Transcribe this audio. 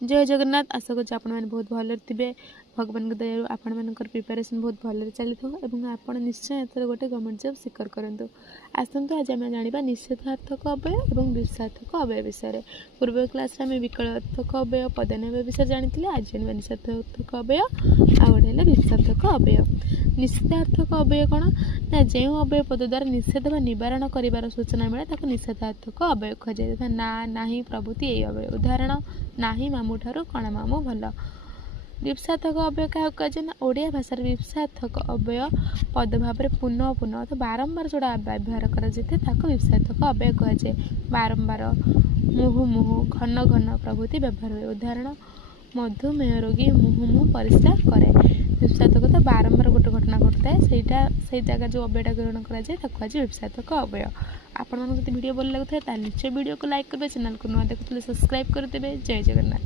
जय जगन्नाथ। आशा करुँच आपण मैंने बहुत भल थे भगवान दया आपण मान प्रिपेरेसन बहुत भल चली था आप निश्चय एथर गोटे गवर्नमेंट जॉब सिक्योर करूँ। आसतु आज आम जाना निषेधार्थक अव्यय और विरुद्धार्थक अव्यय विषय। पूर्व क्लास आम विकलार्थक अव्यय पदान्वय विषय जानी आज जाना निषेधार्थक अव्यय आ गए विरुद्धार्थक अव्यय। निषेधार्थक अव्यय कौन ना जो अव्यय पद द्वारा निषेध व निवारण कर सूचना मिले निषेधार्थक अव्यय कहुए ना नहीं प्रभृति ये अव्यय। उदाहरण नाही मामू ठारू कण मामू भल। विपसार्थक अव्यय क्या कहुए ना ओडिया भाषा विपसार्थक अव्यय पद भाव में पुनः पुनः अर्थात बारंबार जोड़ा व्यवहार कर विपसार्थक अव्यय कहुए। बारंबार मुहु मुहु घन घन प्रभृति व्यवहार हुए। उदाहरण मधुमेह रोगी मुहु मुहु परिस्कार करे। विपसार्थक तो बारंबार गोटे घटना घटता है से जगह जो अव्ययटा ग्रहण कराए विपसार्थक अव्यय। आपण भिडियो भल लगे निश्चय वीडियो को लाइक करेंगे, चैनल को नुआ देखुते सब्सक्राइब करदे। जय जगन्नाथ।